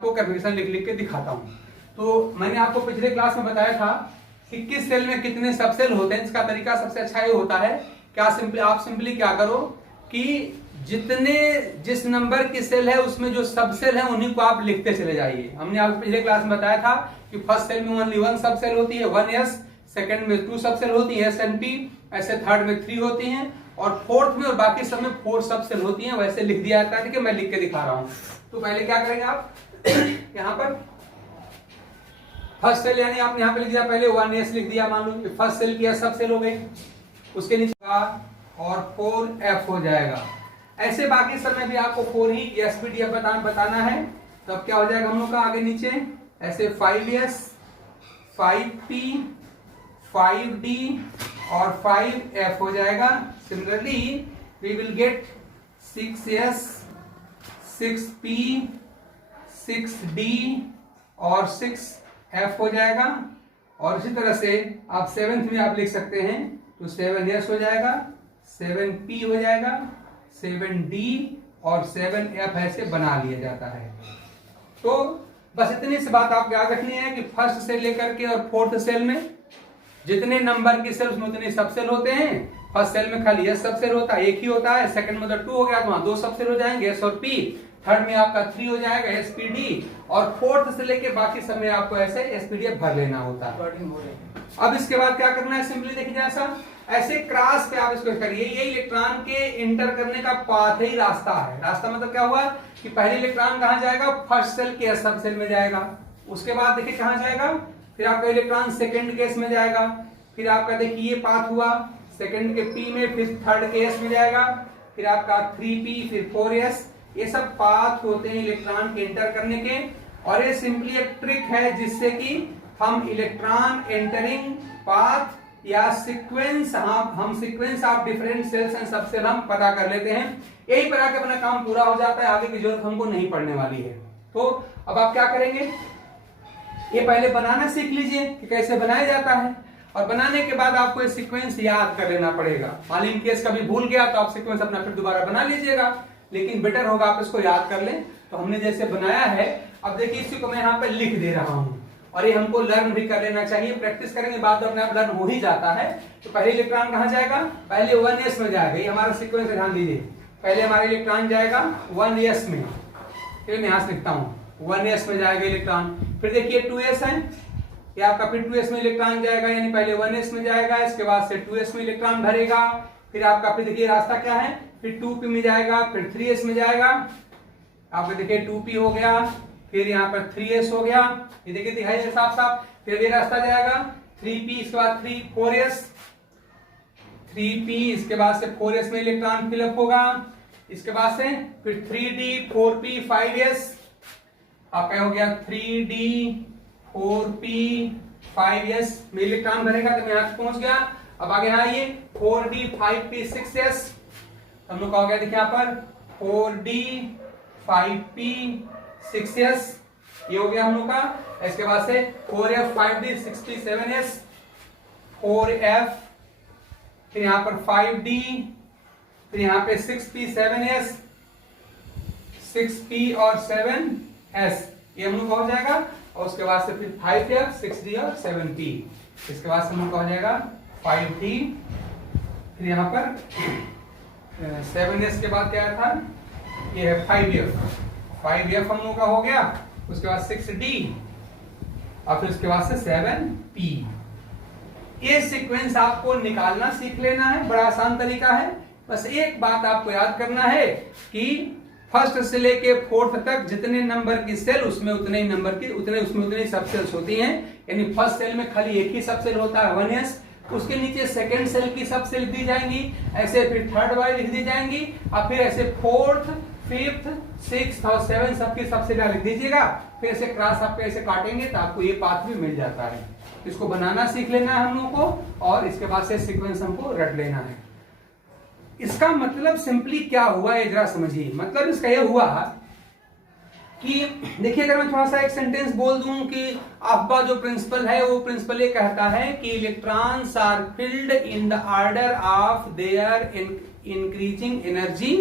आपको कैलकुलेशन लिख लिख के दिखाता हूँ। तो मैंने आपको पिछले क्लास में बताया था कि किस सेल में कितने सब सेल होते हैं। इसका तरीका सबसे अच्छा ये होता है क्या आप सिंपली क्या करो कि जिस नंबर की सेल है उसमें जो सब सेल है उन्हीं को आप लिखते चले जाइए। हमने आपको पिछले क्लास में बताया था कि फर्स्ट सेल में ओनली वन सब सेल होती है 1s, सेकंड में 2 सब सेल होती है S and P, ऐसे थर्ड में 3 होती हैं और फोर्थ में और बाकी सब में 4 सब सेल होती हैं। वैसे लिख दिया जाता है कि मैं लिख के दिखा रहा हूँ। तो पहले क्या करेंगे आप यहाँ पर फर्स्ट सेल यानी आपने यहाँ पे लिख दिया, पहले 1s लिख दिया, मान लो कि फर्स्ट सेल किया सब सेल हो गई, उसके नीचे और 4f हो जाएगा। ऐसे बाकी सब में भी आपको 4 ही SPDF बताना है। तो अब क्या हो जाएगा हम लोग का आगे नीचे ऐसे 5s, 5p, 5d और 5f हो जाएगा। Similarly we will get 6s, 6p, 6d और 6f हो जाएगा। और इसी तरह से आप 7th में आप लिख सकते हैं तो 7s हो जाएगा, 7p हो जाएगा, 7d और 7f ऐसे बना लिया जाता है। तो बस इतनी सी बात आपको याद रखनी है कि फर्स्ट सेल लेकर के और फोर्थ सेल में जितने नंबर की सेल उसमें उतने सब सेल होते हैं। फर्स्ट सेल में खाली S सब सेल होता है, एक ही होता है। सेकंड में तो 2 हो गया तो वहां 2 सब सेल हो जाएंगे S और P। थर्ड में आपका 3 हो जाएगा SPD और फोर्थ से लेके बाकी सब में आपको ऐसे SPDF भर लेना होता है। अब इसके बाद क्या करना है, सिंपली देखिए ऐसे क्रॉस पे आप इसको करिए। ये इलेक्ट्रॉन के इंटर करने का पाथ ही रास्ता है। रास्ता मतलब क्या हुआ कि पहले इलेक्ट्रॉन कहां जाएगा, फर्स्ट सेल के सब सेल में जाएगा। उसके बाद देखिए कहां जाएगा, फिर आपका इलेक्ट्रॉन सेकंड केस में जाएगा। फिर आपका देखिए ये पाथ हुआ सेकंड के P में, फिर थर्ड के S में जाएगा, फिर आपका 3P, फिर 4s। ये सब पाथ होते हैं इलेक्ट्रॉन के एंटर करने के। और ये सिंपली एक ट्रिक है जिससे कि हम इलेक्ट्रॉन एंटरिंग पाथ या सीक्वेंस हम sequence of different shells and सब सेल हम पता कर लेते हैं। यही पर आके अपना काम पूरा हो जाता है, आगे की जरूरत हमको नहीं पड़ने वाली है। तो अब आप क्या करेंगे, ये पहले बनाना सीख लीजिए कि कैसे बनाया जाता है और बनाने के बाद आपको ये सीक्वेंस याद कर लेना पड़ेगा। मान लीजिए केस कभी भूल गया तो आप सीक्वेंस अपना फिर दोबारा बना लीजिएगा, लेकिन बेटर होगा आप इसको याद कर लें। तो हमने जैसे बनाया है, अब देखिए इसी को मैं यहाँ पे लिख दे रहा हूँ और ये हमको लर्न भी कर लेना चाहिए। प्रैक्टिस करेंगे बाद में अपने आप लर्न हो ही जाता है। तो पहले इलेक्ट्रॉन कहाँ जाएगा, पहले 1s में जाएगा। ये हमारा सीक्वेंस ध्यान दीजिए, पहले हमारा इलेक्ट्रॉन जाएगा 1s में, मैं यहाँ से लिखता हूँ 1s में जाएगा इलेक्ट्रॉन। फिर देखिए 2s है, ये आपका फिर 2s में इलेक्ट्रॉन जाएगा, यानी पहले 1s में जाएगा, इसके बाद से 2s में इलेक्ट्रॉन भरेगा। फिर आपका फिर देखिए रास्ता क्या है, फिर 2p में जाएगा, फिर 3s में जाएगा। आपको देखिए 2p हो गया, फिर यहाँ पर 3s हो गया, ये देखिए दिखाई साफ साफ। फिर ये रास्ता जाएगा 3p, इसके बाद 4s, 3p, इसके बाद से 4s में इलेक्ट्रॉन फिलअप होगा। इसके बाद से फिर 3d, 4p, 5s, आपका हो गया 3d, 4p, 5s में इलेक्ट्रॉन भरेगा। तो मैं यहाँ पहुंच गया। अब आगे यहाँ ये 4d, 5p, 6s, हम लोग का हो गया देखिए यहाँ पर 4d, 5p, 6s, ये हो गया हम लोग का। इसके बाद से 4f, 5d, 6p, 7s, 4f, फिर यहाँ पर 5d, फिर यहाँ पे 6p, 7s, 6p और 7s, ये हम लोग का हो जाएगा। और उसके बाद से फिर 5f, 6d और 7p, इसके बाद से हम लोग का हो जाएगा 5d। फिर यहाँ पर 7s के बाद क्या था, ये है 5f हम लोग का हो गया। उसके बाद 6d और फिर उसके बाद से 7p। ये सीक्वेंस आपको निकालना सीख लेना है, बड़ा आसान तरीका है। बस एक बात आपको याद करना है कि फर्स्ट से लेके फोर्थ तक जितने नंबर की सेल उसमें उतने ही नंबर की उतने सब सेल्स होती हैं। यानी फर्स्ट सेल में खाली एक ही सब सेल होता है 1s, उसके नीचे सेकंड सेल की सब सेल दी जाएंगी, ऐसे फिर थर्ड वाली लिख दी जाएंगी, और फिर ऐसे फोर्थ, फिफ्थ, सिक्स्थ और 7 सबकी सबसे लिख दीजिएगा। फिर ऐसे क्रॉस आपको ऐसे काटेंगे तो आपको ये पाथ भी मिल जाता है। इसको बनाना सीख लेना है हम लोगों को और इसके बाद से सीक्वेंस हमको रट लेना है। इसका मतलब सिंपली क्या हुआ ये जरा समझिए। मतलब इसका ये हुआ कि देखिए, अगर मैं थोड़ा सा एक सेंटेंस बोल दूं कि अफ्बा जो प्रिंसिपल है वो प्रिंसिपल ये कहता है कि electrons are filled in the order of their increasing energy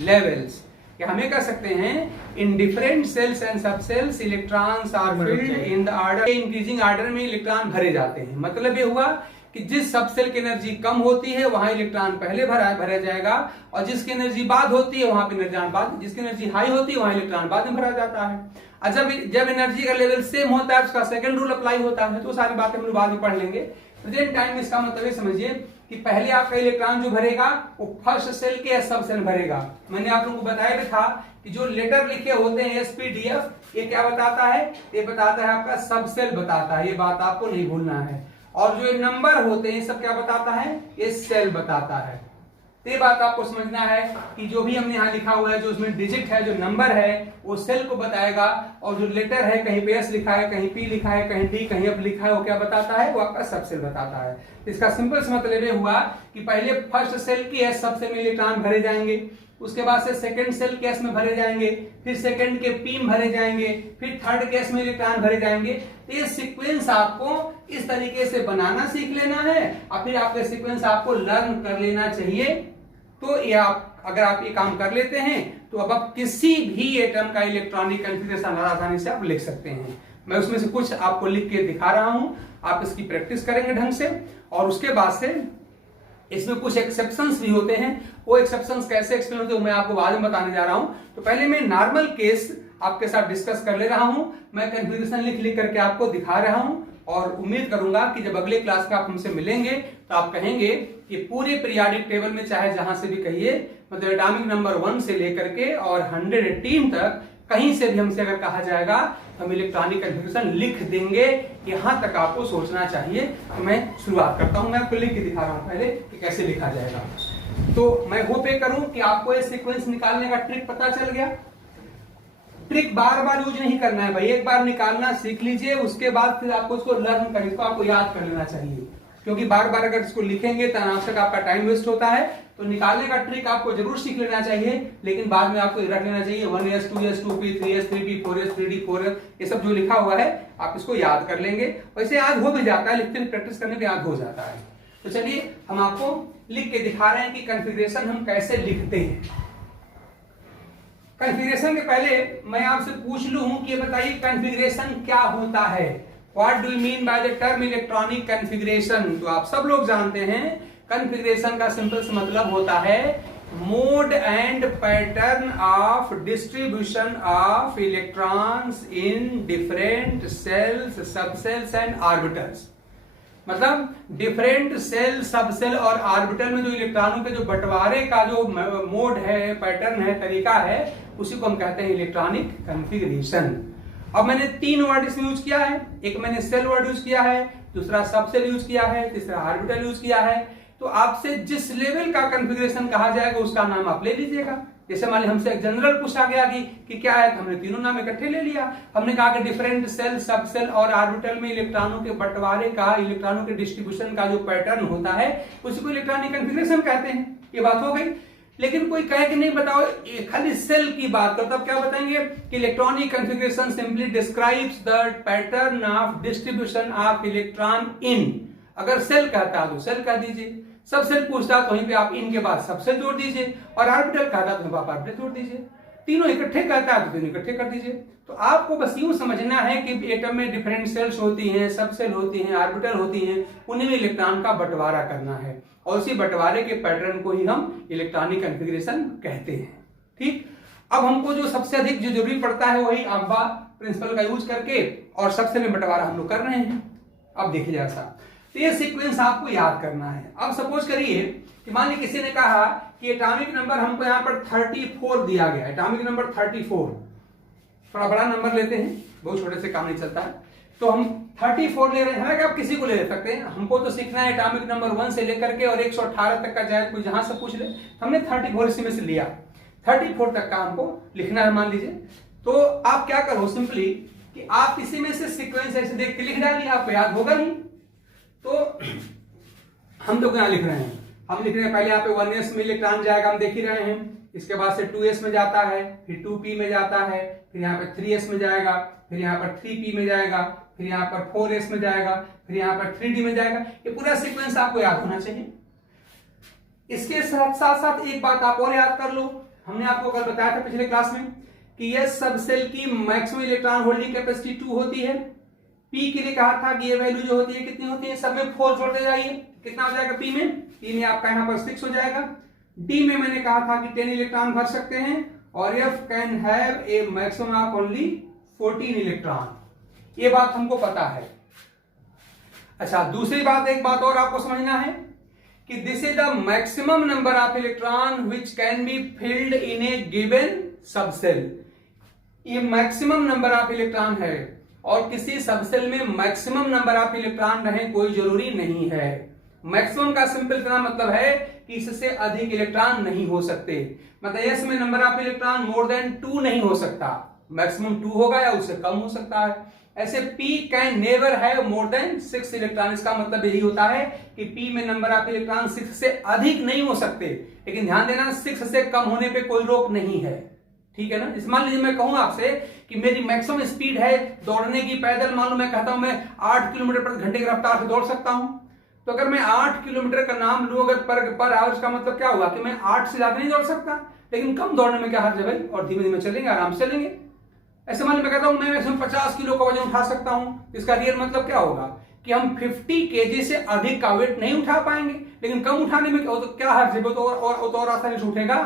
levels. कि हमें कह सकते हैं in different shells and sub shells electrons are filled in the order, increasing order में इलेक्ट्रॉन भरे जाते हैं। मतलब ये हुआ कि जिस सब सेल की एनर्जी कम होती है वहां इलेक्ट्रॉन पहले भरा जाएगा, और जिसकी एनर्जी बाद होती है वहां पर इलेक्ट्रॉन बाद, जिसकी एनर्जी हाई होती है वहां इलेक्ट्रॉन बाद में भरा जाता है। और जब एनर्जी का लेवल सेम होता है उसका सेकंड रूल अप्लाई होता है। तो सारी बातें हम लोग बाद में पढ़ लेंगे। प्रेजेंट टाइम में इसका मतलब ये समझिए कि पहले आपका इलेक्ट्रॉन जो भरेगा वो फर्स्ट सेल के सब सेल भरेगा। मैंने आप लोगों को बताया भी था कि जो लेटर लिखे होते हैं SPDF, ये क्या बताता है? ये बताता है आपका सब सेल बताता है, ये बात आपको नहीं भूलना है। और जो ये नंबर होते हैं सब क्या बताता है? ये सेल बताता है। तो ये बात आपको समझना है कि जो भी हमने यहाँ लिखा हुआ है, जो उसमें डिजिट है, जो नंबर है, वो सेल को बताएगा, और जो लेटर है, कहीं पे S लिखा है, कहीं P लिखा है, कहीं D, कहीं F लिखा है, वो क्या बताता है? वो आपका सब सेल बताता है। इसका सिंपल सा मतलब ये हुआ कि पहले फर्स्ट सेल की S सब सेल में इलेक्ट्रॉन भरे जाएंगे, उसके बाद से सेकंड सेल के S में भरे जाएंगे, फिर सेकंड के P में भरे जाएंगे, फिर थर्ड के S में इलेक्ट्रॉन भरे जाएंगे। तो ये सीक्वेंस आपको इस तरीके से बनाना सीख लेना है, और फिर आपका सीक्वेंस आपको लर्न कर लेना चाहिए। तो ये अगर आप ये काम कर लेते हैं तो अब आप किसी भी एटम का इलेक्ट्रॉनिक कॉन्फ़िगरेशन आसानी से आप लिख सकते हैं। मैं उसमें से कुछ आपको लिख के दिखा रहा हूं, आप इसकी प्रैक्टिस करेंगे ढंग से, और उसके बाद से इसमें कुछ एक्सेप्शंस भी होते हैं। वो एक्सेप्शंस कैसे एक्सप्लेन होते हैं मैं आपको बाद में बताने जा रहा हूं। तो पहले मैं नॉर्मल केस आपके साथ डिस्कस कर ले रहा हूं, मैं कॉन्फ़िगरेशन लिख करके आपको दिखा रहा हूं, और उम्मीद करूंगा कि जब अगले क्लास में आप हमसे मिलेंगे तो आप कहेंगे कि पूरे पीरियोडिक टेबल में चाहे जहां से भी कहिए, मतलब एटॉमिक नंबर 1 से लेकर के और 118 तक कहीं से भी हमसे अगर कहा जाएगा तो हम इलेक्ट्रॉनिक कॉन्फ़िगरेशन लिख देंगे। यहां तक आपको सोचना चाहिए। तो मैं शुरुआत करता हूं, मैं आपको लिख के दिखा रहा हूं पहले कि कैसे लिखा जाएगा। तो मैं होप ये करूं कि आपको ये सीक्वेंस निकालने का ट्रिक पता चल गया। ट्रिक बार बार यूज नहीं करना है भाई, एक बार निकालना सीख लीजिए, उसके बाद फिर आपको उसको लर्न करने को आपको याद कर लेना चाहिए, क्योंकि बार बार अगर इसको लिखेंगे तो अनावश्यक आपका टाइम वेस्ट होता है। तो निकालने का ट्रिक आपको जरूर सीख लेना चाहिए, लेकिन बाद में आपको रख लेना चाहिए 1s 2s 2p 3s 3p 4s 3d 4s, ये सब जो लिखा हुआ है आप इसको याद कर लेंगे। वैसे याद हो भी जाता है, लिखते प्रैक्टिस करने पे याद हो जाता है। तो चलिए हम आपको लिख के दिखा रहे हैं कि कॉन्फ़िगरेशन हम कैसे लिखते हैं। कॉन्फ़िगरेशन के पहले मैं आपसे पूछ लूं कि बताइए कॉन्फ़िगरेशन क्या होता है? What do you mean by the term electronic configuration? तो आप सब लोग जानते हैं कॉन्फ़िगरेशन का सिंपल सा मतलब होता है mode and pattern of distribution of electrons in different sales, subcells and orbitals. मतलब डिफरेंट सेल, सब सेल और ऑर्बिटल में जो इलेक्ट्रॉनों के जो बंटवारे का जो मोड है, पैटर्न है, तरीका है, उसी को हम कहते हैं इलेक्ट्रॉनिक कॉन्फ़िगरेशन। अब मैंने 3 वर्ड इसमें यूज किया है, एक मैंने सेल वर्ड यूज किया है, दूसरा सब सेल यूज किया है, तीसरा ऑर्बिटल यूज किया है। तो आपसे जिस लेवल का कॉन्फ़िगरेशन कहा जाएगा उसका नाम आप ले लीजिएगा। जैसे मान लीजिए हमसे एक जनरल पूछा गया कि क्या है, तो हमने तीनों नाम इकट्ठे ले लिया। हमने कहा कि डिफरेंट सेल, सब सेल और ऑर्बिटल में इलेक्ट्रॉनों के बंटवारे का, इलेक्ट्रॉनों के डिस्ट्रीब्यूशन का जो पैटर्न होता है उसी को इलेक्ट्रॉनिक कॉन्फ़िगरेशन कहते हैं। ये बात हो गई। लेकिन कोई कहे कि नहीं बताओ खाली सेल की बात करो, तब क्या बताएंगे कि electronic configuration simply describes the pattern of distribution of electron in. अगर सेल कहता तो सेल कह दीजिए, सब सेल पूछता तो वहीं पे आप इन के बाद सब सेल जोड़ दीजिए, और ऑर्बिटल कहता तो आप ऑर्बिटल जोड़ दीजिए, तीनों इकट्ठे कहता है तो तीनों इकट्ठे कर दीजिए। तो आपको बस यूं समझना है कि एटम में डिफरेंट सेल्स होती हैं, सब सेल होती हैं, ऑर्बिटल होती हैं, उन्हीं में इलेक्ट्रॉन का बंटवारा करना है, और उसी बंटवारे के पैटर्न को ही हम इलेक्ट्रॉनिक कॉन्फ़िगरेशन कहते हैं। ठीक, अब हमको जो सबसे अधिक जो जरूरी पड़ता है वही अम्बा प्रिंसिपल का यूज करके और सबसे में बंटवारा हम लोग कर रहे हैं। अब देखिए जरा सा, तो ये सीक्वेंस आपको याद करना है। अब सपोज करिए कि मान लीजिए किसी ने कहा कि एटॉमिक नंबर हमको यहाँ पर 34 दिया गया, एटॉमिक नंबर 34, थोड़ा बड़ा नंबर लेते हैं, बहुत छोटे से काम नहीं चलता है, तो हम 34 ले रहे हैं। हालांकि आप किसी को ले सकते हैं, हमको तो सीखना है एटॉमिक नंबर 1 से लेकर के और 118 तक का, चाहे कोई जहां से पूछ ले। हमने 34 इसी में से लिया, 34 तक का हमको लिखना है मान लीजिए। तो आप क्या करो सिंपली कि आप इसी में से सीक्वेंस ऐसे देख के लिख डालिए, आपको याद होगा नहीं। तो हम तो क्या लिख रहे हैं, हम लिख रहे हैं पहले यहाँ पे 1s में इलेक्ट्रॉन जाएगा, हम देख ही रहे हैं, इसके बाद से 2s में जाता है, फिर 2p में जाता है, फिर यहाँ पे 3s में जाएगा, फिर यहाँ पर 3p में जाएगा, फिर यहाँ पर 4s में जाएगा, फिर यहाँ पर 3d में जाएगा। ये पूरा सीक्वेंस आपको याद होना चाहिए। इसके साथ साथ एक बात आप और याद कर लो हमने आपको कल बताया था पिछले क्लास में कि यह सब सेल की मैक्सिमम इलेक्ट्रॉन होल्डिंग कैपेसिटी 2 होती है। पी के लिए कहा था कि ये वैल्यू जो होती है कितनी होती है, सब में 4 जोड़ते जाइए, कितना हो जाएगा पी में आपका यहाँ पर 6 हो जाएगा। डी में मैंने कहा था कि 10 इलेक्ट्रॉन भर सकते हैं और F can have a maximum of only 14 electron, ये बात हमको पता है। अच्छा, दूसरी बात, एक बात और आपको समझना है कि this is the maximum number of electron which can be filled in A given subshell. ये मैक्सिमम नंबर ऑफ इलेक्ट्रॉन है और किसी सबसेल में मैक्सिमम नंबर ऑफ इलेक्ट्रॉन रहे कोई जरूरी नहीं है। मैक्सिमम का सिंपल सा मतलब है कि इससे अधिक इलेक्ट्रॉन नहीं हो सकते, मतलब एस में number of electron more than 2 नहीं हो सकता, मैक्सिमम 2 होगा या उससे कम हो सकता है। ऐसे P can never have more than 6 electron, इसका मतलब यही होता है कि P में नंबर ऑफ इलेक्ट्रॉन 6 से अधिक नहीं हो सकते, लेकिन ध्यान देना 6 से कम होने पे कोई रोक नहीं है, ठीक है ना। इस मान लीजिए मैं कहूं आपसे कि मेरी मैक्सिमम स्पीड है दौड़ने की, पैदल मान लो मैं कहता हूं मैं 8 किलोमीटर प्रति घंटे की रफ्तार से दौड़ सकता हूं, तो अगर मैं 8 किलोमीटर का नाम लूं अगर पर आवर्स का मतलब क्या हुआ कि मैं 8 से ज्यादा नहीं दौड़ सकता, लेकिन कम दौड़ने में क्या हर्ज है भाई, और धीमे धीमे चलेंगे, आराम से चलेंगे। ऐसे मान लो मैं कहता हूं मैं मैक्सिमम 50 किलो का वजन उठा सकता हूं, इसका रियल मतलब क्या होगा कि हम 50 केजी से अधिक का वेट नहीं उठा पाएंगे, लेकिन कम उठाने में क्या हर्ज है, तो और आसानी से उठेगा।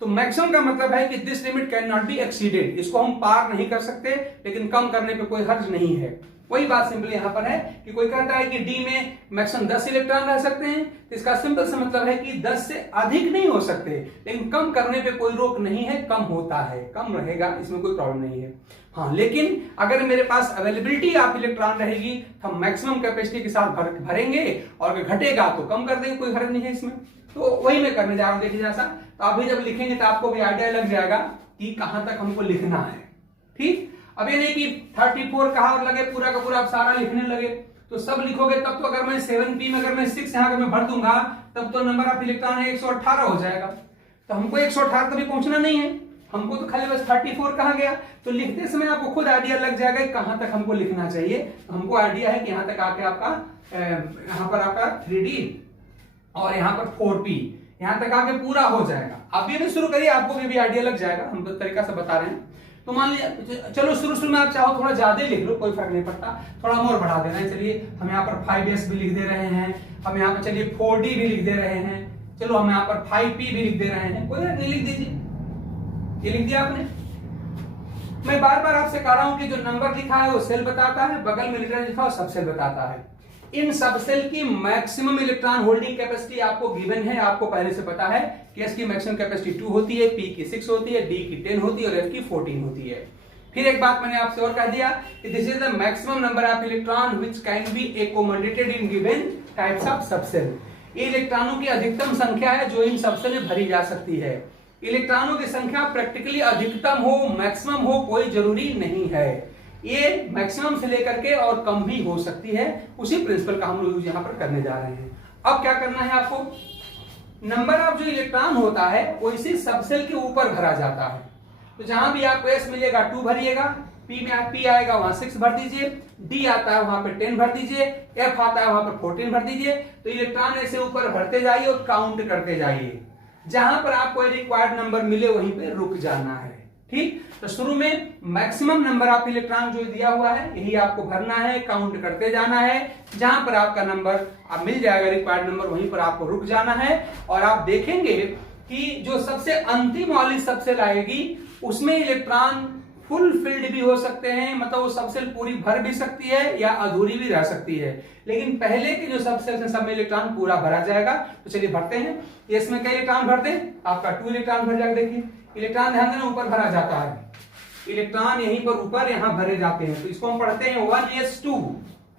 तो मैक्सिमम का मतलब है कि this limit can not be exceeded, इसको हम पार नहीं कर सकते, लेकिन कम करने पे कोई हर्ज नहीं है। वही बात सिंपल यहां पर है कि कोई कहता है कि डी में मैक्सिमम 10 इलेक्ट्रॉन रह सकते हैं, तो इसका सिंपल सा मतलब है कि 10 से अधिक नहीं हो सकते, लेकिन कम करने पे कोई रोक नहीं है, कम होता है, कम रहेगा, इसमें कोई प्रॉब्लम नहीं है। हाँ, लेकिन अगर मेरे पास अवेलेबिलिटी ऑफ इलेक्ट्रॉन रहेगी तो हम मैक्सिमम कैपेसिटी के साथ भरेंगे, और अगर घटेगा तो कम कर देंगे, कोई हर्ज नहीं है इसमें। तो वही मैं करने जा रहा हूं, देखिए जैसा, तो अभी जब लिखेंगे तो आपको भी आइडिया लग जाएगा कि कहां तक हमको लिखना है, ठीक। अब ये नहीं कि 34 कहा और लगे पूरा का पूरा आप सारा लिखने लगे, तो सब लिखोगे तब तो अगर मैं 7p में अगर मैं 6 यहां मैं भर दूंगा तब तो नंबर ऑफ इलेक्ट्रॉन है 118 हो जाएगा। तो हमको 118 तक भी पहुंचना नहीं है, हमको तो खाली बस 34 कहा गया, तो लिखते समय आपको खुद आइडिया लग जाएगा कहां तक हमको लिखना चाहिए। तो हमको आइडिया है कि यहां तक आके आपका यहां पर आपका 3D और यहां पर 4p यहां तक आके पूरा हो जाएगा। आप ये भी शुरू करिए, आपको भी आइडिया लग जाएगा, हम तो तरीका से बता रहे हैं। तो मान लीजिए चलो शुरू में आप चाहो थोड़ा ज्यादा लिख लो, कोई फर्क नहीं पड़ता, थोड़ा और बढ़ा देना है। चलिए हम यहाँ पर 5s भी लिख दे रहे हैं, हम यहाँ पर चलिए 4d भी लिख दे रहे हैं, चलो हम यहाँ पर 5p भी लिख दे रहे हैं, कोई नहीं, लिख दीजिए। ये लिख दिया आपने। मैं बार बार आपसे कह रहा हूं कि जो नंबर लिखा है वो सेल बताता है, बगल में लिखा है सब सेल बताता है। इन सब सेल की मैक्सिमम इलेक्ट्रॉन होल्डिंग कैपेसिटी आपको गिवन है, आपको पहले से पता है कि एस की मैक्सिमम कैपेसिटी 2 होती है, पी की 6 होती है, डी की 10 होती है और एफ की 14 होती है। फिर एक बात मैंने आपसे और कह दिया कि this is the maximum number of electron which can be accommodated in given types of subshell. ये इलेक्ट्रॉनों की अधिकतम संख्या है जो इन सबसेल में भरी जा सकती है। इलेक्ट्रॉनों की संख्या प्रैक्टिकली अधिकतम हो मैक्सिमम हो कोई जरूरी नहीं है, ये मैक्सिमम से लेकर के और कम भी हो सकती है। उसी प्रिंसिपल का हम लोग यूज यहां पर करने जा रहे हैं। अब क्या करना है आपको, नंबर ऑफ जो इलेक्ट्रॉन होता है वो इसी सबसेल के ऊपर भरा जाता है। तो जहां भी आपको एस मिलेगा 2 भरिएगा, पी में पी आएगा वहां 6 भर दीजिए, डी आता है वहां पे 10 भर दीजिए, एफ आता है वहां पर 14 भर दीजिए। तो इलेक्ट्रॉन ऐसे ऊपर भरते जाइए और काउंट करते जाइए, जहां पर आपको रिक्वायर्ड नंबर मिले वहीं पे रुक जाना है, ठीक। तो शुरू में मैक्सिमम नंबर ऑफ इलेक्ट्रॉन जो दिया हुआ है यही आपको भरना है, काउंट करते जाना है, जहां पर आपका नंबर आप मिल जाएगा रिक्वायर्ड नंबर वहीं पर आपको रुक जाना है। और आप देखेंगे कि जो सबसे अंतिम वाली सबसेल आएगी उसमें इलेक्ट्रॉन फुल फिल्ड भी हो सकते हैं, मतलब वो सबसेल पूरी भर भी सकती है या अधूरी भी रह सकती है, लेकिन पहले के जो सबसेल है सब में इलेक्ट्रॉन पूरा भरा जाएगा। तो चलिए भरते हैं, इसमें क्या इलेक्ट्रॉन भर दें, आपका 2 इलेक्ट्रॉन भर जाएगा। देखिए इलेक्ट्रॉन ध्यान देना ऊपर भरा जाता है, इलेक्ट्रॉन यहीं पर ऊपर यहां भरे जाते हैं, तो इसको हम पढ़ते हैं 1s2।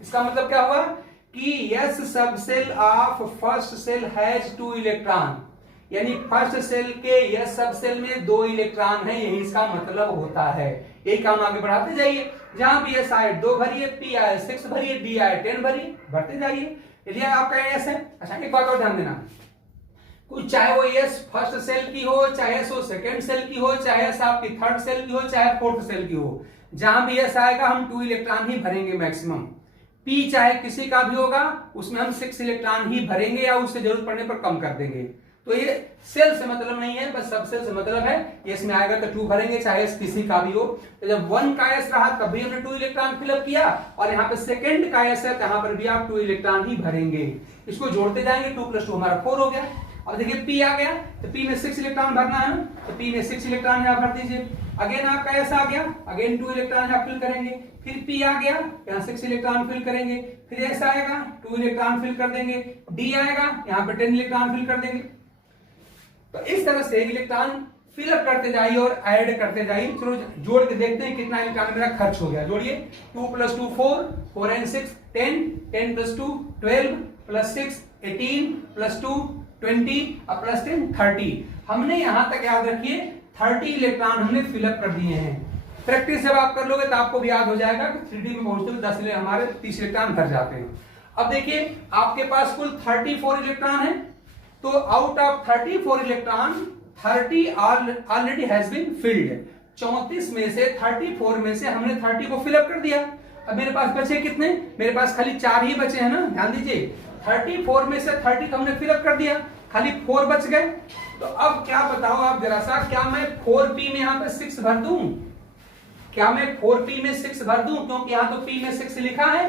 इसका मतलब क्या हुआ कि s subshell of first shell has 2 electron, यानी फर्स्ट सेल के यस सबसेल में 2 इलेक्ट्रॉन है, यही इसका मतलब होता है। यही काम आगे बढ़ाते जाइए, जहां भी एस आए 2 भरिए, पी आए 6 भरिए, डी आए 10 भरिए, भरते जाइए। यदि आपका एस है, अच्छा एक बात और ध्यान देना, कुछ चाहे वो एस फर्स्ट सेल की हो, चाहे वो सेकंड सेल की हो, चाहे एस आपकी थर्ड सेल की हो, चाहे फोर्थ सेल की हो, जहां भी एस आएगा हम 2 इलेक्ट्रॉन ही भरेंगे मैक्सिमम। पी चाहे किसी का भी होगा उसमें हम 6 इलेक्ट्रॉन ही भरेंगे या उससे जरूरत पड़ने पर कम कर देंगे। तो ये सेल से मतलब नहीं है, बस सब सेल से मतलब है। ये इसमें आएगा तो 2 भरेंगे, चाहे एस किसी का भी हो। तो जब 1 का एस रहा तब भी हमने 2 इलेक्ट्रॉन फिलअप किया, और यहाँ पे सेकंड का एस है, यहाँ पर भी आप 2 इलेक्ट्रॉन ही भरेंगे। इसको जोड़ते जाएंगे, 2 + 2 हमारा 4 हो गया। अब देखिए पी आ गया, तो पी में 6 इलेक्ट्रॉन भरना है ना, तो पी में 6 इलेक्ट्रॉन यहाँ भर दीजिए। अगेन आपका ऐसा आ गया, अगेन 2 इलेक्ट्रॉन यहाँ फिल करेंगे। फिर पी आ गया, यहाँ 6 इलेक्ट्रॉन फिल करेंगे। फिर ऐसा आएगा, 2 इलेक्ट्रॉन फिल कर देंगे। डी आएगा, यहाँ पे 10 इलेक्ट्रॉन फिल कर देंगे। तो इस तरह से इलेक्ट्रॉन फिलअप करते जाइए और ऐड करते जाइए। चलो जोड़ के देखते हैं कितना इलेक्ट्रॉन मेरा खर्च हो गया। जोड़िए, 2 + 2 4, 4 and 6 10, 10 + 2 12 + 6 18 + 2 20 और +10 30। हमने यहां तक याद रखिए 30 इलेक्ट्रॉन हमने फिलअप कर दिए हैं। प्रैक्टिस जब आप कर लोगे तो आपको भी याद हो जाएगा कि 3D में पहुंचते हुए 10 हमारे 30 इलेक्ट्रॉन भर जाते हैं। अब देखिए आपके पास कुल 34 इलेक्ट्रॉन है, तो out of 34 electron 30 already has been filled. 34 में से 34 में से हमने 30 को फिलअप कर दिया। अब मेरे पास बचे कितने? मेरे पास खाली 4 ही बचे हैं ना, ध्यान दीजिए। 34 में से 30 को हमने फिलअप कर दिया, खाली 4 बच गए। तो अब क्या बताओ आप जरा सा, क्या मैं 4p में यहाँ पे 6 भर दूं? क्या मैं 4p में 6 भर दूं? क्योंकि यहाँ तो p में 6 लिखा है।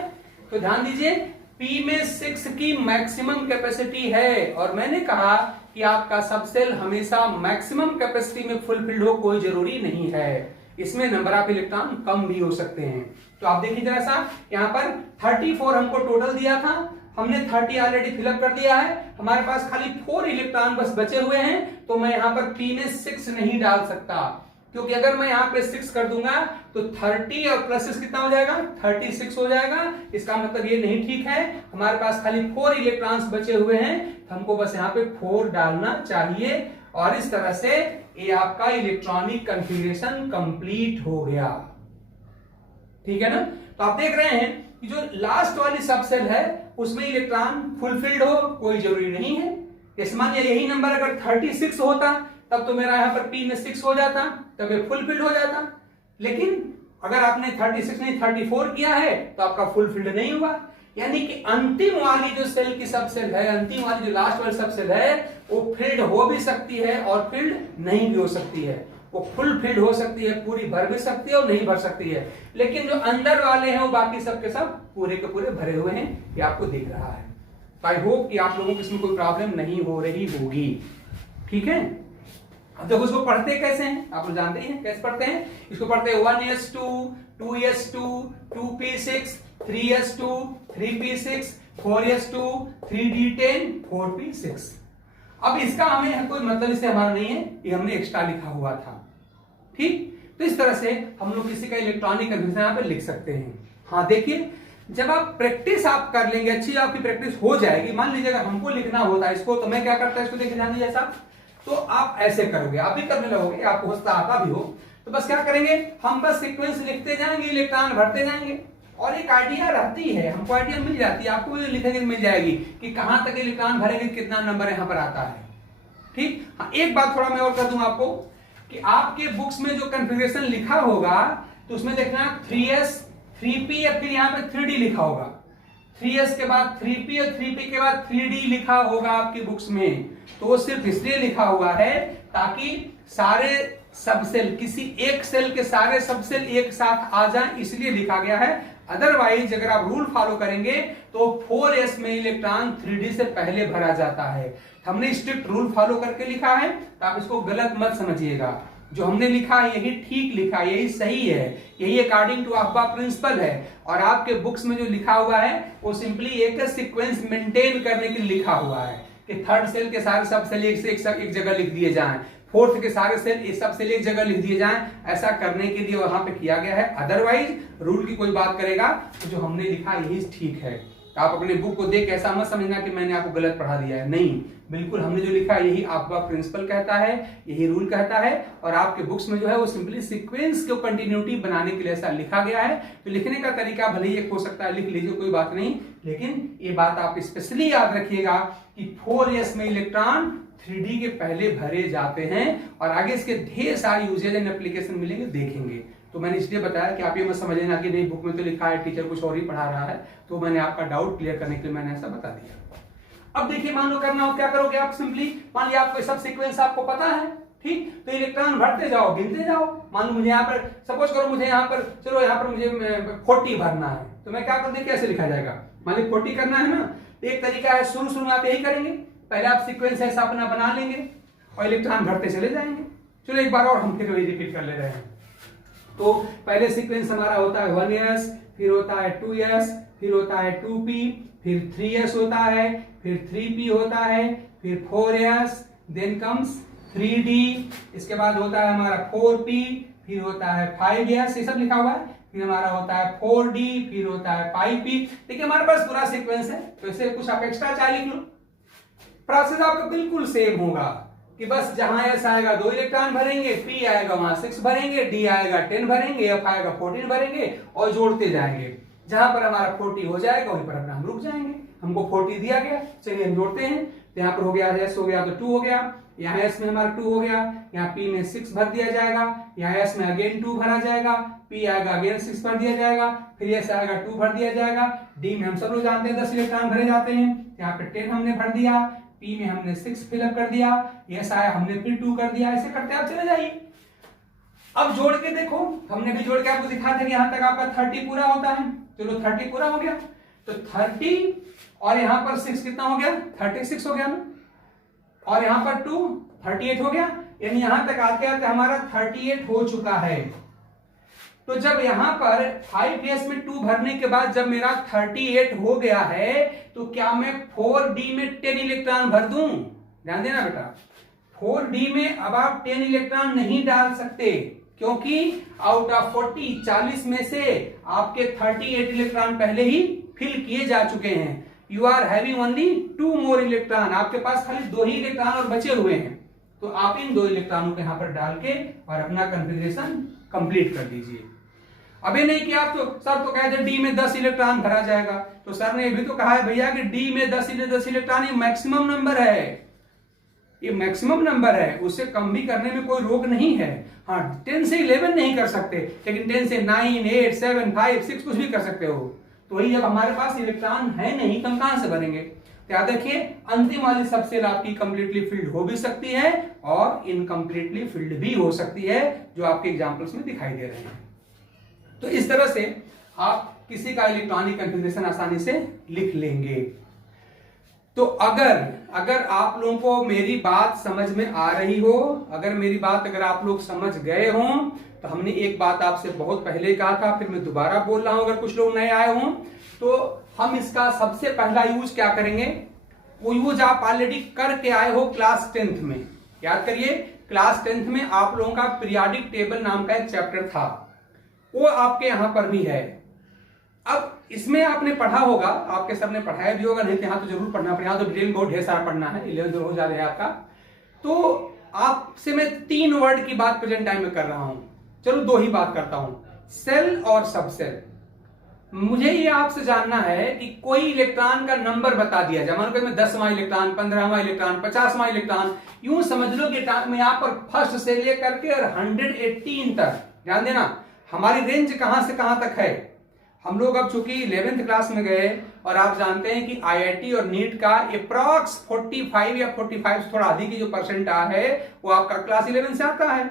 तो ध्यान दीजिए, p में 6 की मैक्सिमम कैपेसिटी है, और मैंने कहा कि आपका सब सेल हमेशा मैक्सिमम कैपेसिटी में फुलफिल्ड हो, कोई जरूरी नहीं है। इसमें नंबर ऑफ इलेक्ट्रॉन कम भी हो सकते हैं। तो आप देखिए जरा सा, यहाँ पर 34 हमको टोटल दिया था, हमने 30 ऑलरेडी फिलअप कर दिया है। हमारे पास खाली 4 इलेक्ट्रॉन बस बचे हुए हैं। तो मैं यहाँ पर p में 6 नहीं डाल सकता, क्योंकि अगर मैं यहाँ पे 6 कर दूंगा तो 30 और +6 कितना हो जाएगा? 36 हो जाएगा। इसका मतलब ये नहीं ठीक है। हमारे पास खाली 4 इलेक्ट्रॉन्स बचे हुए हैं, हमको बस यहाँ पे 4 डालना चाहिए। और इस तरह से ये आपका इलेक्ट्रॉनिक कॉन्फ़िगरेशन कंप्लीट हो गया। ठीक है ना? तो आप देख रहे हैं कि जो लास्ट वाली सब सेल है उसमें इलेक्ट्रॉन फुलफिल्ड हो, कोई जरूरी नहीं है। जैसे मान लिया यही नंबर अगर 36 होता तब तो मेरा यहाँ पर p में 6 हो जाता, तब ये फुलफिल्ड हो जाता। लेकिन अगर आपने 36 नहीं 34 किया है तो आपका फुलफिल्ड नहीं हुआ। यानी कि अंतिम वाली जो सेल की सब सेल है, अंतिम वाली जो लास्ट वाली सब सेल है, वो फिल्ड हो भी सकती है और फिल्ड नहीं भी हो सकती है। वो फुल फिल्ड हो सकती है, पूरी भर भी सकती है और नहीं भर सकती है। लेकिन जो अंदर वाले हैं वो बाकी सब के सब पूरे के पूरे भरे हुए हैं, ये आपको दिख रहा है। तो आई होप कि आप लोगों को इसमें कोई प्रॉब्लम नहीं हो रही होगी। ठीक है? अब देखो इसको पढ़ते कैसे हैं, आप लोग जानते ही हैं कैसे पढ़ते हैं। इसको पढ़ते हैं 1s2 2s2 2p6 3s2 3p6 4s2 3d10 4p6। अब इसका हमें कोई मतलब इससे हमारा नहीं है, ये हमने एक्स्ट्रा लिखा हुआ था। ठीक, तो इस तरह से हम लोग किसी का इलेक्ट्रॉनिक कन्फिग्रेशन यहाँ पे लिख सकते हैं। हाँ देखिए, जब आप प्रैक्टिस आप कर लेंगे, अच्छी आपकी प्रैक्टिस हो जाएगी। मान लीजिए अगर हमको लिखना होता है इसको, तो मैं क्या करता है, इसको देखिए ध्यान दीजिए साहब, तो आप ऐसे करोगे, आप भी करने लगोगे, आपको होता आता भी हो। तो बस क्या करेंगे, हम बस सीक्वेंस लिखते जाएंगे, इलेक्ट्रॉन भरते जाएंगे, और एक आइडिया रहती है, हमको आइडिया मिल जाती है, आपको भी लिखेंगे मिल जाएगी कि कहां तक इलेक्ट्रॉन भरेंगे, कितना नंबर यहाँ पर आता है। ठीक, हाँ एक बात थोड़ा मैं और कर दूं आपको कि आपके बुक्स में जो कॉन्फ़िगरेशन लिखा होगा तो उसमें देखना 3s 3p या फिर यहाँ पे 3d लिखा होगा। 3s के बाद 3p और 3p के बाद 3d लिखा होगा आपकी बुक्स में। तो वो सिर्फ इसलिए लिखा हुआ है ताकि सारे सब सेल, किसी एक सेल के सारे सब सेल एक साथ आ जाएं, इसलिए लिखा गया है। अदरवाइज अगर आप रूल फॉलो करेंगे तो 4s में इलेक्ट्रॉन 3d से पहले भरा जाता है। हमने स्ट्रिक्ट रूल फॉलो करके लिखा है, तो आप इसको गलत मत समझिएगा। जो हमने लिखा है यही ठीक लिखा है, यही सही है, यही अकॉर्डिंग टू अहबा प्रिंसिपल है। और आपके बुक्स में जो लिखा हुआ है वो सिंपली एक सीक्वेंस मेंटेन करने के लिए लिखा हुआ है कि थर्ड सेल के सारे सब सेल एक से एक जगह लिख दिए जाएं, फोर्थ के सारे सेल सब सेल एक जगह लिख दिए जाएं। ऐसा करने के लिए वहां पे किया गया है। अदरवाइज रूल की कोई बात करेगा तो जो हमने लिखा यही ठीक है। आप अपने बुक को देख ऐसा मत समझना कि मैंने आपको गलत पढ़ा दिया है, नहीं, बिल्कुल हमने जो लिखा है यही आपका प्रिंसिपल कहता है, यही रूल कहता है। और आपके बुक्स में जो है वो सिंपली सीक्वेंस को कंटिन्यूटी बनाने के लिए ऐसा लिखा गया है। तो लिखने का तरीका भले ही एक हो सकता है, लिख लीजिए कोई बात नहीं, लेकिन ये बात आप स्पेशली याद रखिएगा कि 4s में इलेक्ट्रॉन 3d के पहले भरे जाते हैं। और आगे इसके ढेर सारे यूजेज एंड एप्लीकेशन मिलेंगे, देखेंगे। तो मैंने इसलिए बताया कि आप ये मत समझ लेना कि नहीं बुक में तो लिखा है, टीचर कुछ और ही पढ़ा रहा है। तो मैंने आपका डाउट क्लियर करने के लिए मैंने ऐसा बता दिया। अब देखिए मान लो करना हो क्या करोगे आप, सिंपली मान लिया आपको सब सीक्वेंस आपको पता है, ठीक, तो इलेक्ट्रॉन भरते जाओ, गिनते जाओ। मान लो मुझे यहाँ पर सपोज करो मुझे यहाँ पर, चलो यहाँ पर मुझे 40 भरना है, तो मैं क्या करूँ, कैसे लिखा जाएगा, मान लो 40 करना है ना, एक तरीका है, शुरू में आप यही करेंगे, पहले आप सीक्वेंस ऐसा अपना बना लेंगे और इलेक्ट्रॉन भरते चले जाएंगे। चलो एक बार और हम फिर वही रिपीट कर ले रहे हैं। तो पहले सीक्वेंस हमारा होता है 1s, फिर होता है 2s, फिर होता है 2p, फिर 3s होता है, फिर 3p होता है, फिर 4s, देन कम्स 3d, इसके बाद होता है हमारा 4p, फिर होता है 5s, ये सब लिखा हुआ है, फिर हमारा होता है 4d, फिर होता है 5p। देखिए हमारे पास पूरा सीक्वेंस है, तो इसे कुछ आप एक्स्ट्रा चाहे लिख लो। प्रोसेस आपका बिल्कुल सेम होगा कि बस जहां s आएगा 2 इलेक्ट्रॉन भरेंगे, p आएगा वहां 6 भरेंगे, d आएगा 10 भरेंगे, f आएगा 14 भरेंगे और जोड़ते जाएंगे। जहां पर हमारा 40 हो जाएगा वहीं पर हम रुक जाएंगे। हमको 40 दिया गया, चलिए हम जोड़ते हैं। तो यहाँ पर हो गया s हो गया तो 2 हो गया, यहाँ s में हमारा 2 हो गया, यहाँ p में 6 भर दिया जाएगा, यहाँ s में अगेन 2 भरा जाएगा, p आएगा अगेन 6 भर दिया जाएगा, फिर s आएगा 2 भर दिया जाएगा, d में हम सब लोग जानते हैं 10 इलेक्ट्रॉन भरे जाते हैं, यहाँ पे 10 हमने भर दिया, p में हमने 6 फिलअप कर दिया, s आया हमने फिर 2 कर दिया, ऐसे करते आप चले जाइए। अब जोड़ के देखो, हमने भी जोड़ के आपको दिखा देंगे, यहाँ तक आपका 30 पूरा होता है। चलो 30 पूरा हो गया, तो 30 और यहाँ पर 6 कितना हो गया, 36 हो गया ना, और यहाँ पर 2 38 हो गया, यानी यहां तक आते आते हमारा 38 हो चुका है। तो जब यहां पर 5s में 2 भरने के बाद जब मेरा 38 हो गया है, तो क्या मैं 4d में 10 इलेक्ट्रॉन भर दूं? ध्यान देना बेटा, 4d में अब आप 10 इलेक्ट्रॉन नहीं डाल सकते, क्योंकि आउट ऑफ 40 में से आपके 38 इलेक्ट्रॉन पहले ही फिल किए जा चुके हैं। You are having only 2 more electron, आपके पास खाली 2 ही इलेक्ट्रॉन और बचे हुए हैं। तो आप इन 2 इलेक्ट्रॉनों को यहां पर डाल के और अपना कॉन्फ़िगरेशन कंप्लीट कर दीजिए। अभी नहीं किया आप तो सर तो कहते डी में 10 इलेक्ट्रॉन भरा जाएगा, तो सर ने भी तो कहा है भैया कि डी में 10 इलेक्ट्रॉन ये मैक्सिमम नंबर है, ये मैक्सिमम नंबर है, उससे कम भी करने में कोई रोक नहीं है। हाँ 10 से 11 नहीं कर सकते, लेकिन 10 से 9, 8, 7, 5, 6 कुछ भी कर सकते हो। तो वही जब हमारे पास इलेक्ट्रॉन है नहीं तो हम कहां से भरेंगे। तो याद रखिए अंतिम वाली सब सेल आपकी कंप्लीटली फिल्ड हो भी सकती है और इनकम्प्लीटली फिल्ड भी हो सकती है, जो आपके एग्जांपल्स में दिखाई दे रहे हैं। तो इस तरह से आप किसी का इलेक्ट्रॉनिक कॉन्फ़िगरेशन आसानी से लिख लेंगे। तो अगर आप लोगों को मेरी बात समझ में आ रही हो, अगर आप लोग समझ गए हो, तो हमने एक बात आपसे बहुत पहले कहा था, फिर मैं दोबारा बोल रहा हूं, अगर कुछ लोग नए आए हों तो हम इसका सबसे पहला यूज क्या करेंगे, वो यूज आप ऑलरेडी करके आए हो क्लास 10th में। याद करिए क्लास 10th में आप लोगों का पीरियोडिक टेबल नाम का एक चैप्टर था, वो आपके यहां पर भी है। अब इसमें आपने पढ़ा होगा, आपके सर ने पढ़ाया भी होगा, नहीं तो यहां तो जरूर पढ़ना पड़ेगा, तो डिटेल बहुत ढेर सारा पढ़ना है, 11 हो जा रहा है आपका। तो आपसे मैं 3 वर्ड की बात प्रेजेंट टाइम में कर रहा हूं, चलो 2 ही बात करता हूं, सेल और सबसेल। मुझे ये आपसे जानना है कि कोई इलेक्ट्रॉन का नंबर बता दिया जाए, मान लो मैं 10वां इलेक्ट्रॉन, 15वां इलेक्ट्रॉन, 50वां इलेक्ट्रॉन, यूं समझ लो कि मैं यहां पर फर्स्ट से लेकर के और 118 तक, ध्यान देना हमारी रेंज कहां से कहां तक है। हम लोग अब चूंकि 11th क्लास में गए और आप जानते हैं कि आईआईटी और नीट का अप्रॉक्स 45 या 45 से थोड़ा अधिक की जो परसेंट आ है वो आपका क्लास 11 से आता है।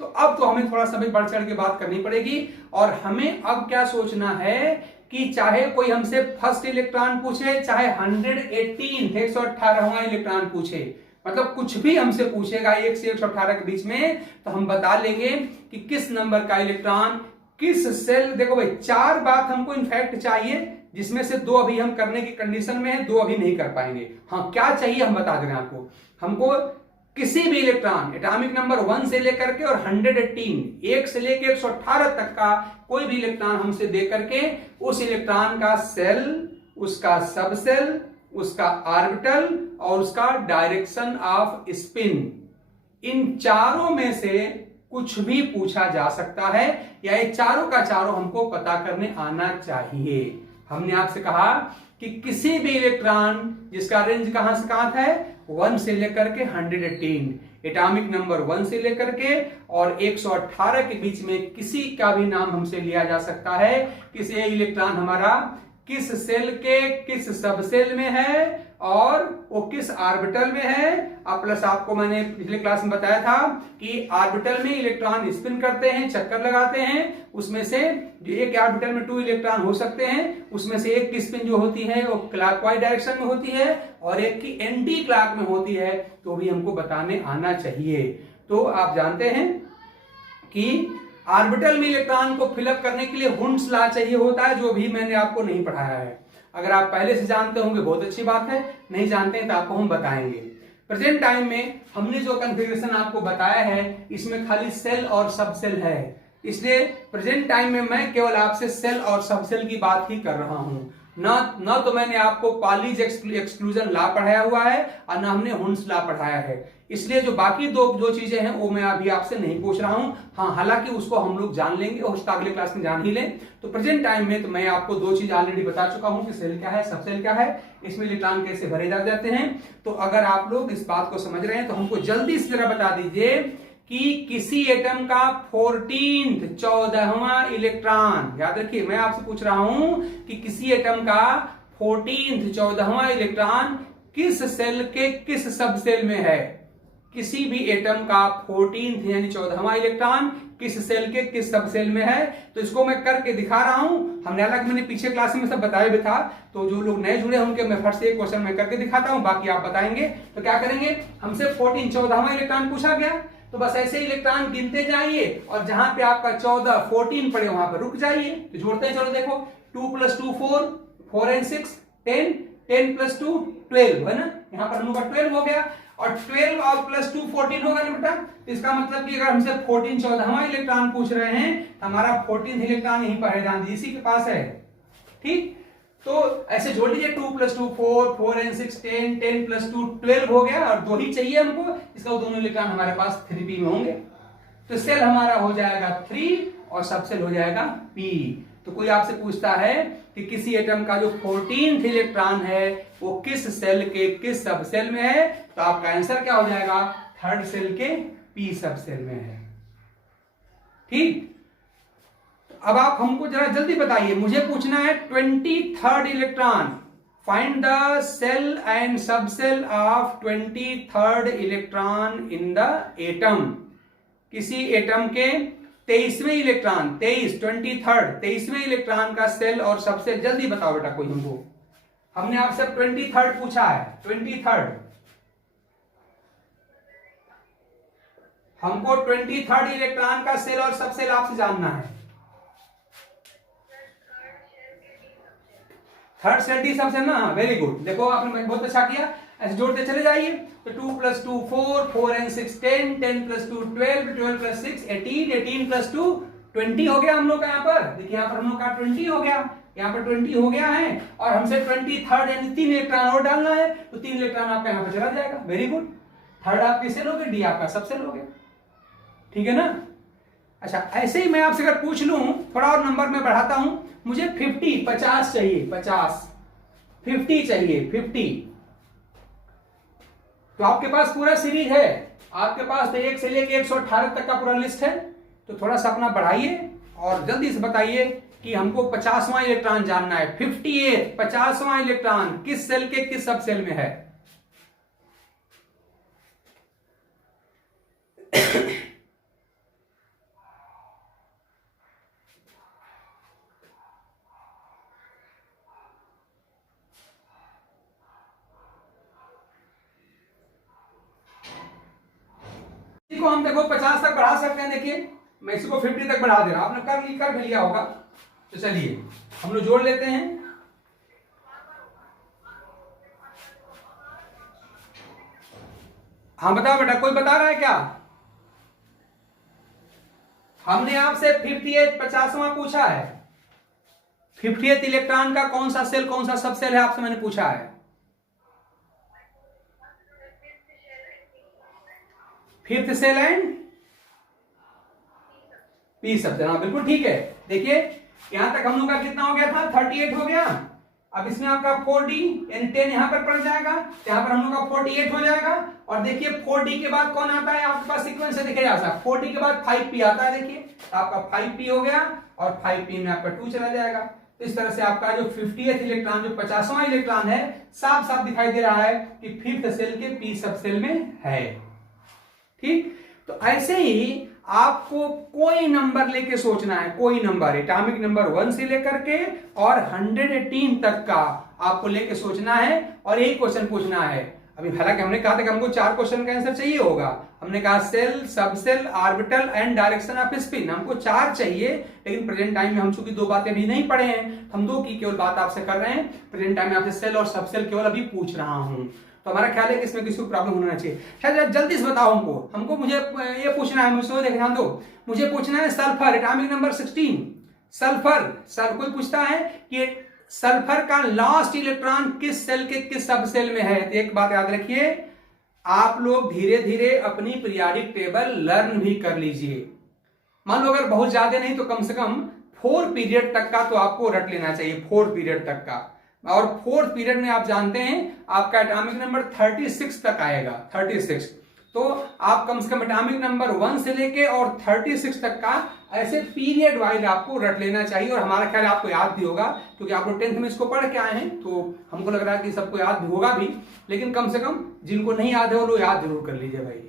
तो अब तो हमें थोड़ा सा भी बढ़ चढ़ के बात करनी पड़ेगी, और हमें अब क्या सोचना है कि चाहे कोई हमसे फर्स्ट इलेक्ट्रॉन पूछे, चाहे 118वां इलेक्ट्रॉन पूछे, मतलब कुछ भी हमसे पूछेगा 1 से 118 के बीच में, तो हम बता लेंगे कि किस नंबर का इलेक्ट्रॉन किस सेल। देखो भाई 4 बात हमको इनफैक्ट चाहिए, जिसमें से 2 अभी हम करने की कंडीशन में है, 2 अभी नहीं कर पाएंगे। हाँ क्या चाहिए हम बता दे रहे हैं आपको, हमको किसी भी इलेक्ट्रॉन एटॉमिक नंबर 1 से लेकर के और 118, 1 से लेकर 118 तक का कोई भी इलेक्ट्रॉन हमसे दे करके उस इलेक्ट्रॉन का सेल, उसका सबसेल, उसका ऑर्बिटल और उसका डायरेक्शन ऑफ स्पिन, इन चारों में से कुछ भी पूछा जा सकता है, या ये चारों का चारों हमको पता करने आना चाहिए। हमने आपसे कहा कि किसी भी इलेक्ट्रॉन जिसका रेंज कहां से कहां था, 1 से लेकर के 118, एटॉमिक नंबर 1 से लेकर के और 118 के बीच में किसी का भी नाम हमसे लिया जा सकता है, किसी इलेक्ट्रॉन हमारा किस सेल के किस सब सेल में है और वो किस ऑर्बिटल में है। अब प्लस आपको मैंने पिछले क्लास में बताया था कि ऑर्बिटल में इलेक्ट्रॉन स्पिन करते हैं, चक्कर लगाते हैं, उसमें से जो एक ऑर्बिटल में 2 इलेक्ट्रॉन हो सकते हैं, उसमें से एक की स्पिन जो होती है वो क्लॉकवाइज डायरेक्शन में होती है और एक की एंटी क्लॉक में होती है, तो भी हमको बताने आना चाहिए। तो आप जानते हैं कि ऑर्बिटल में इलेक्ट्रॉन को फिलअप करने के लिए हुंड्स लॉ चाहिए होता है, जो भी मैंने आपको नहीं पढ़ाया है। अगर आप पहले से जानते होंगे बहुत अच्छी बात है, नहीं जानते हैं तो आपको हम बताएंगे। प्रेजेंट टाइम में हमने जो कॉन्फ़िगरेशन आपको बताया है इसमें खाली सेल और सब सेल है, इसलिए प्रेजेंट टाइम में मैं केवल आपसे सेल और सब सेल की बात ही कर रहा हूं। ना तो मैंने आपको पॉलीज एक्सक्लूजन लॉ पढ़ाया हुआ है और ना हमने हुंड्स लॉ पढ़ाया है, इसलिए जो बाकी दो चीजें हैं वो मैं अभी आपसे नहीं पूछ रहा हूं। हाँ, हालांकि उसको हम लोग जान लेंगे और उसका अगले क्लास में जान ही लें। तो प्रेजेंट टाइम में तो मैं आपको 2 चीज ऑलरेडी बता चुका हूं कि सेल क्या है, सब सेल क्या है, इसमें इलेक्ट्रॉन कैसे भरे जाते हैं। तो अगर आप लोग इस बात को समझ रहे हैं तो हमको जल्दी से जरा बता दीजिए कि किसी एटम का 14वां इलेक्ट्रॉन, याद रखिए मैं आपसे पूछ रहा हूं कि किसी एटम का 14वां इलेक्ट्रॉन किस सेल के किस सब सेल में है। किसी भी एटम का 14 यानी 14वां इलेक्ट्रॉन किस सेल के किस सब सेल में है, तो इसको मैं करके दिखा रहा हूं। हमने हालांकि मैंने पीछे क्लास में सब बताया भी था, तो जो लोग नए जुड़े होंगे मैं फट से एक क्वेश्चन मैं करके दिखाता हूं, बाकी आप बताएंगे। तो क्या करेंगे, हमसे 14वां इलेक्ट्रॉन पूछा गया, तो बस ऐसे इलेक्ट्रॉन गिनते जाइए और जहां पे आपका 14 पड़े वहां पर रुक जाइए। तो जोड़ते हैं, चलो देखो 2 + 2 4, 4 and 6 10, 10 + 2 12 है ना, यहाँ पर हम लोग का 12 हो गया और 12 और +2 14 होगा ना बेटा। इसका मतलब कि अगर हमसे 14वां इलेक्ट्रॉन पूछ रहे हैं तो हमारा 14 इलेक्ट्रॉन यहीं पर है, ध्यान दीजिए इसी के पास है। ठीक, तो ऐसे जोड़ लीजिए 2 + 2 4, 4 and 6 10, 10 + 2 12 हो गया और 2 ही चाहिए हमको, इसका दोनों इलेक्ट्रॉन हमारे पास 3p में होंगे। तो सेल हमारा हो जाएगा 3 और सब सेल हो जाएगा p। तो कोई आपसे पूछता है कि किसी एटम का जो 14th इलेक्ट्रॉन है वो किस सेल के किस सब सेल में है, तो आपका आंसर क्या हो जाएगा, 3rd सेल के p सब सेल में है। ठीक, अब आप हमको जरा जल्दी बताइए, मुझे पूछना है 23rd electron, find the shell and subshell of 23rd electron in the atom. किसी एटम के 23वें इलेक्ट्रॉन, 23वें इलेक्ट्रॉन का सेल और सब सेल जल्दी बताओ बेटा कोई हमको। हमने आपसे 23rd पूछा है, 23rd हमको 23rd इलेक्ट्रॉन का सेल और सब सेल आपसे जानना है। 3rd सेल डी सबसेल ना, वेरी गुड, देखो आपने बहुत अच्छा किया, ऐसे जोड़ते चले जाइए। तो 2 + 2 4, 4 and 6 10, 10 + 2 12, 12 + 6 18, 18 + 2 20 हो गया हम लोग का। यहाँ पर देखिए, यहाँ पर हम लोग का 20 हो गया, यहाँ पर 20 हो गया है और हमसे 23rd यानी 3 इलेक्ट्रॉन और डालना है, तो 3 इलेक्ट्रॉन आपका यहाँ पर चला जाएगा। वेरी गुड, 3rd आप किससे लोगे, डी आपका सब सेल हो गया, ठीक है ना। अच्छा, ऐसे ही मैं आपसे अगर पूछ लूं, थोड़ा और नंबर में बढ़ाता हूं, मुझे 50 चाहिए, 50 चाहिए, 50। तो आपके पास पूरा सीरीज है, आपके पास तो 1 से लेके 118 तक का पूरा लिस्ट है। तो थोड़ा सा अपना बढ़ाइए और जल्दी से बताइए कि हमको 50वां इलेक्ट्रॉन जानना है। 50वां इलेक्ट्रॉन किस सेल के किस सब सेल में है। को हम देखो 50 तक बढ़ा सकते हैं। देखिए मैं इसको 50 तक बढ़ा दे रहा हूं, आपने कर भी लिया होगा। तो चलिए हम लोग जोड़ लेते हैं। हाँ बताओ बेटा, कोई बता रहा है क्या। हमने आपसे 50वां पूछा है, 50th इलेक्ट्रॉन का कौन सा सेल कौन सा सब सेल है, आपसे मैंने पूछा है। 5th सेल एंड पी सब सेल, हाँ बिल्कुल ठीक है। देखिए यहां तक हम लोग का कितना हो गया था, 38 हो गया। अब इसमें आपका 4d यानी 10 यहां पर पड़ जाएगा, यहां पर हम लोग का 48 हो जाएगा। और देखिए 4d के बाद कौन आता है, आपके पास सीक्वेंस से दिखे जा सकता है। 4d के बाद 5p आता है, देखिए आपका 5p हो गया और 5p में आपका 2 चला जाएगा। तो इस तरह से आपका जो 50th इलेक्ट्रॉन, जो 50वां इलेक्ट्रॉन है, साफ साफ दिखाई दे रहा है कि 5th सेल के p सब सेल में है। ठीक, तो ऐसे ही आपको कोई नंबर लेके सोचना है, कोई नंबर, एटॉमिक नंबर 1 से लेकर के और 118 तक का आपको लेके सोचना है और एक क्वेश्चन पूछना है। अभी हालांकि हमने कहा था कि हमको 4 क्वेश्चन का आंसर चाहिए होगा। हमने कहा shell, subshell, orbital and direction of spin, हमको 4 चाहिए, लेकिन प्रेजेंट टाइम में हम चूंकि 2 बातें भी नहीं पढ़े हैं, हम 2 की केवल बात आपसे कर रहे हैं। प्रेजेंट टाइम में आपसे सेल और सबसेल केवल अभी पूछ रहा हूं, तो हमारा ख्याल है कि इसमें किसी को प्रॉब्लम होना चाहिए। शायद जल्दी से बताओ हमको मुझे ये पूछना है, मुझे देखना दो, मुझे पूछना है सल्फर, एटॉमिक नंबर 16, सल्फर कोई पूछता है कि सल्फर का लास्ट इलेक्ट्रॉन किस सेल के किस सब सेल में है। तो एक बात याद रखिए, आप लोग धीरे धीरे अपनी पीरियोडिक टेबल लर्न भी कर लीजिए। मान लो अगर बहुत ज्यादा नहीं तो कम से कम 4 पीरियड तक का तो आपको रट लेना चाहिए, 4 पीरियड तक का। और 4th पीरियड में आप जानते हैं आपका एटॉमिक नंबर 36 तक आएगा, 36। तो आप कम से कम एटॉमिक नंबर 1 से लेके और 36 तक का ऐसे पीरियड वाइज आपको रट लेना चाहिए। और हमारा ख्याल आपको याद भी होगा, क्योंकि आप लोग 10th में इसको पढ़ के आए हैं, तो हमको लग रहा है कि सबको याद भी होगा भी, लेकिन कम से कम जिनको नहीं याद है वो लोग याद जरूर कर लीजिए भाई।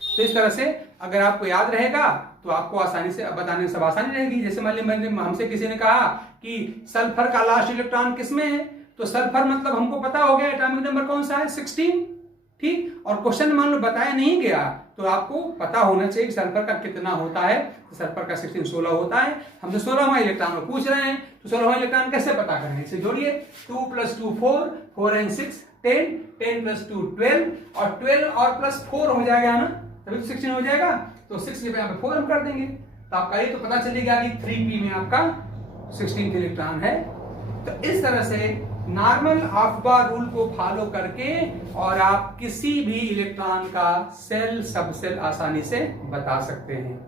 तो इस तरह से अगर आपको याद रहेगा तो आपको आसानी से बताने में सब आसानी रहेगी। जैसे मान लीजिए हमसे किसी ने कहा कि सल्फर का लास्ट इलेक्ट्रॉन किसमें है, तो सल्फर मतलब हमको पता हो गया एटॉमिक नंबर कौन सा है, 16। ठीक, और क्वेश्चन मान लो बताया नहीं गया तो आपको पता होना चाहिए कि सल्फर का कितना होता है। तो सल्फर का 16 होता है। हम तो 16वां इलेक्ट्रॉन को पूछ रहे हैं, तो 16वां इलेक्ट्रॉन कैसे पता करें, इसे जोड़िए, 2 + 2 4, 4 and 6 10, 10 + 2 12 और 12 और +4 हो जाएगा ना, तभी तो 16 हो जाएगा। तो 6 यहाँ पे 4 हम कर देंगे, तो आपका ये तो पता चलेगा कि 3p में आपका 16th इलेक्ट्रॉन है। तो इस तरह से नॉर्मल अफबा रूल को फॉलो करके और आप किसी भी इलेक्ट्रॉन का सेल सबसेल आसानी से बता सकते हैं।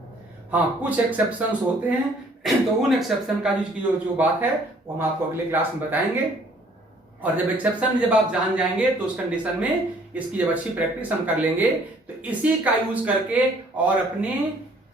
हाँ, कुछ एक्सेप्शंस होते हैं, तो उन एक्सेप्शन का जो बात है वो हम आपको अगले क्लास में बताएंगे। और जब एक्सेप्शन जब आप जान जाएंगे तो उस कंडीशन में इसकी जब अच्छी प्रैक्टिस हम कर लेंगे तो इसी का यूज करके और अपने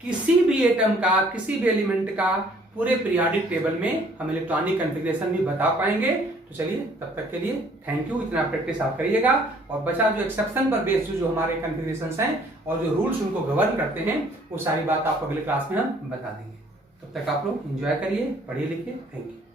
किसी भी एटम का, किसी भी एलिमेंट का पूरे पीरियोडिक टेबल में हम इलेक्ट्रॉनिक कॉन्फ़िगरेशन भी बता पाएंगे। तो चलिए, तब तक के लिए थैंक यू, इतना प्रैक्टिस आप करिएगा। और बचा जो एक्सेप्शन पर बेस्ड जो हमारे कॉन्फ़िगरेशंस हैं और जो रूल्स उनको गवर्न करते हैं, वो सारी बात आपको अगले क्लास में हम बता देंगे। तब तक आप लोग एंजॉय करिए, पढ़िए लिखिए। Thank you.